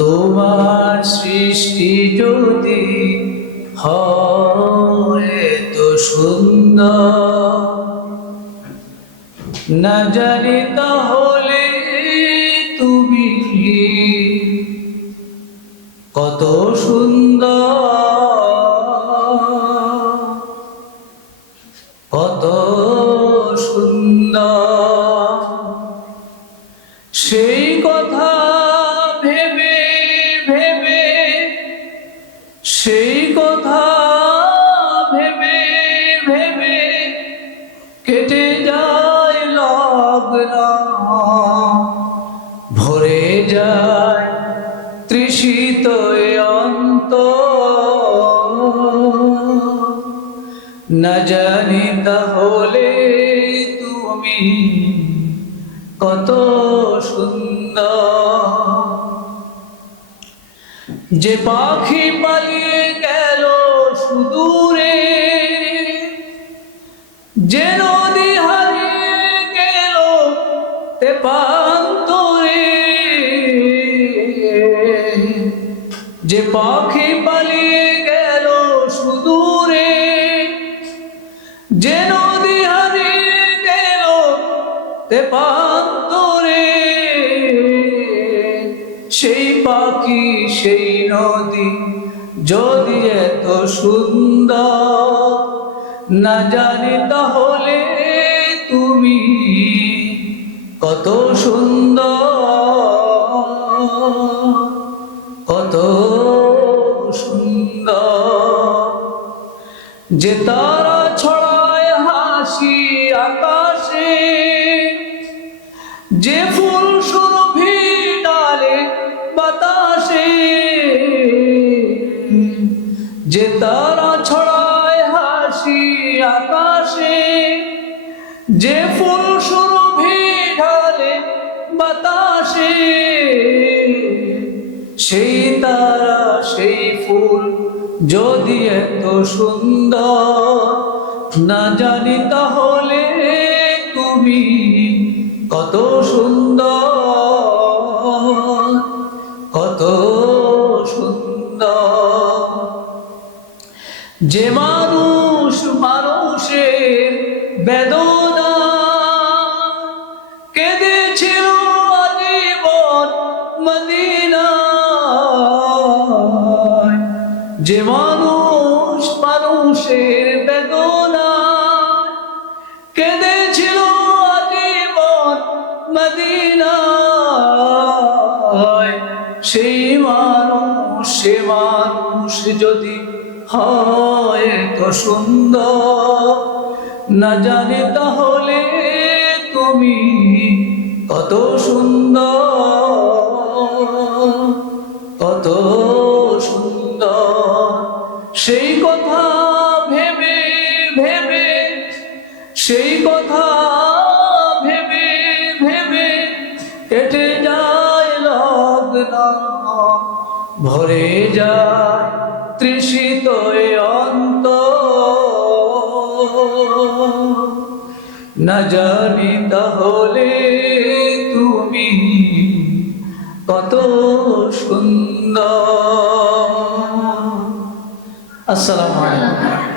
তোমার সৃষ্টি যদি হয় তো সুন্দর, না জানি তাহলে তুমি কত সুন্দর, কত সুন্দর। সেই কথা ভেবে ভেবে, সেই কথা ভেবে ভেবে কেটে যায় লগ্ন, ভরে যায় তৃষিত অন্তর। না জানি তাহলে তুমি কত সুন্দর। যে পাখি পালিয়ে গেল সুদূরে, যে নদী হারিয়ে গেল তেপান্তরে, যে পাখি পালিয়ে গেল সুদূরে, যে নদী হারিয়ে গেল তেপান্তরে, সেই পাখি সেই নদী যদি এত সুন্দর, না জানি তাহলে তুমি কত সুন্দর, কত সুন্দর। যে তারা ছড়ায় হাসি আকাশে, যে ফুল সুরভি ডালে বাতাসে, যে তারা ছড়ায় হাসি আকাশে, যে ফুল সুরভি ঢালে বাতাসে, সেই তারা সেই ফুল যদি এত সুন্দর, না জানি তাহলে তুমি কত সুন্দর, কত সুন্দর। যে মানুষ মানুষের বেদনা কেঁদেছিল আজীবন মদিনায়, যে মানুষ মানুষের বেদনা কেঁদেছিল আজীবন মদিনায়, সেই মানুষ সে মানুষ যদি হয় তো সুন্দর, না জানি তাহলে তুমি কত সুন্দর, কত সুন্দর। সেই কথা ভেবে ভেবে, সেই কথা ভেবে ভেবে কেটে যায় লগ্ন, ভরে যায় তৃষিত অন্তর। না জানি তাহলে তুমি কত সুন্দর। আসসালামু আলাইকুম।